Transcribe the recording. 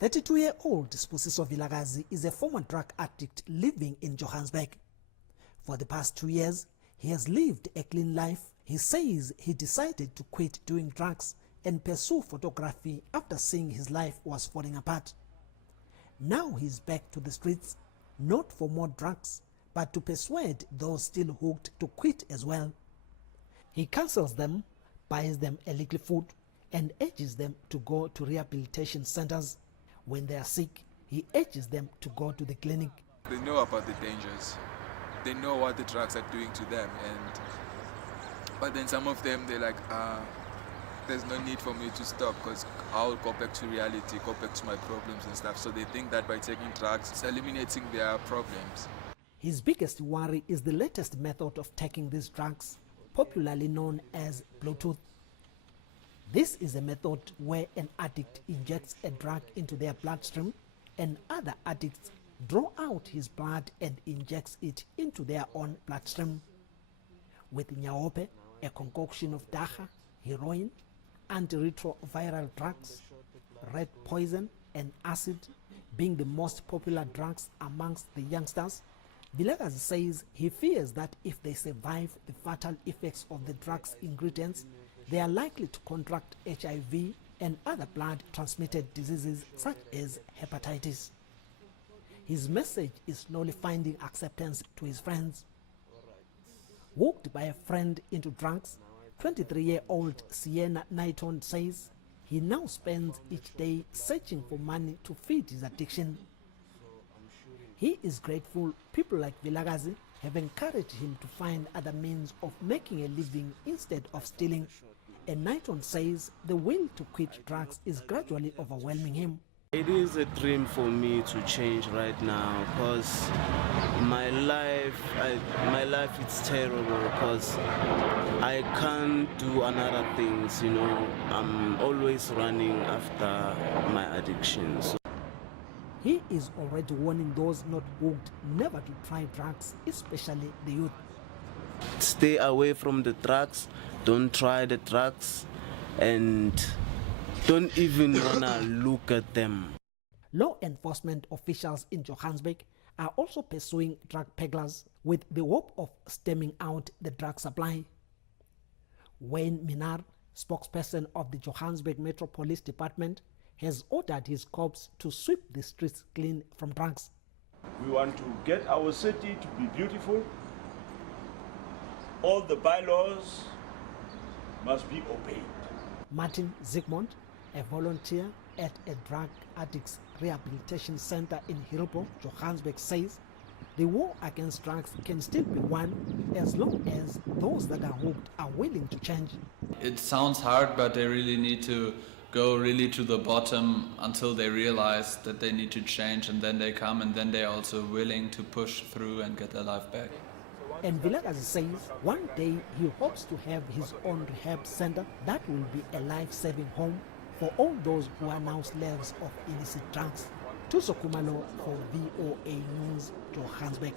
32-year-old Thuso Khumalo is a former drug addict living in Johannesburg. For the past 2 years, he has lived a clean life. He says he decided to quit doing drugs and pursue photography after seeing his life was falling apart. Now he's back to the streets, not for more drugs, but to persuade those still hooked to quit as well. He counsels them, buys them illegal food, and urges them to go to rehabilitation centers. When they are sick, he urges them to go to the clinic. They know about the dangers. They know what the drugs are doing to them, but then some of them, they're like, there's no need for me to stop because I'll go back to reality, go back to my problems and stuff. So they think that by taking drugs, it's eliminating their problems. His biggest worry is the latest method of taking these drugs, popularly known as Bluetooth. This is a method where an addict injects a drug into their bloodstream and other addicts draw out his blood and injects it into their own bloodstream. With nyaope, a concoction of dagga, heroin, antiretroviral drugs, red poison and acid being the most popular drugs amongst the youngsters, Khumalo says he fears that if they survive the fatal effects of the drugs' ingredients, they are likely to contract HIV and other blood-transmitted diseases such as hepatitis. His message is slowly finding acceptance to his friends. Hooked by a friend into drugs, 23-year-old Sienna Knighton says he now spends each day searching for money to feed his addiction. He is grateful people like Khumalo have encouraged him to find other means of making a living instead of stealing. And Knighton says the will to quit drugs is gradually overwhelming him. It is a dream for me to change right now because my life is terrible because I can't do another things, you know. I'm always running after my addictions. He is already warning those not hooked never to try drugs, especially the youth. Stay away from the drugs, don't try the drugs, and don't even wanna look at them. Law enforcement officials in Johannesburg are also pursuing drug peddlers with the hope of stemming out the drug supply. Wayne Minnaar, spokesperson of the Johannesburg Metro Police Department, has ordered his corps to sweep the streets clean from drugs. We want to get our city to be beautiful. All the bylaws must be obeyed. Martin Zygmunt, a volunteer at a drug addicts rehabilitation center in Himshila, Johannesburg, says the war against drugs can still be won as long as those that are hooked are willing to change. It sounds hard, but they really need to go really to the bottom until they realize that they need to change, and then they come, and then they're also willing to push through and get their life back. And Khumalo says one day he hopes to have his own rehab center that will be a life-saving home for all those who are now slaves of illicit drugs. Thuso Khumalo for VOA News, Johannesburg.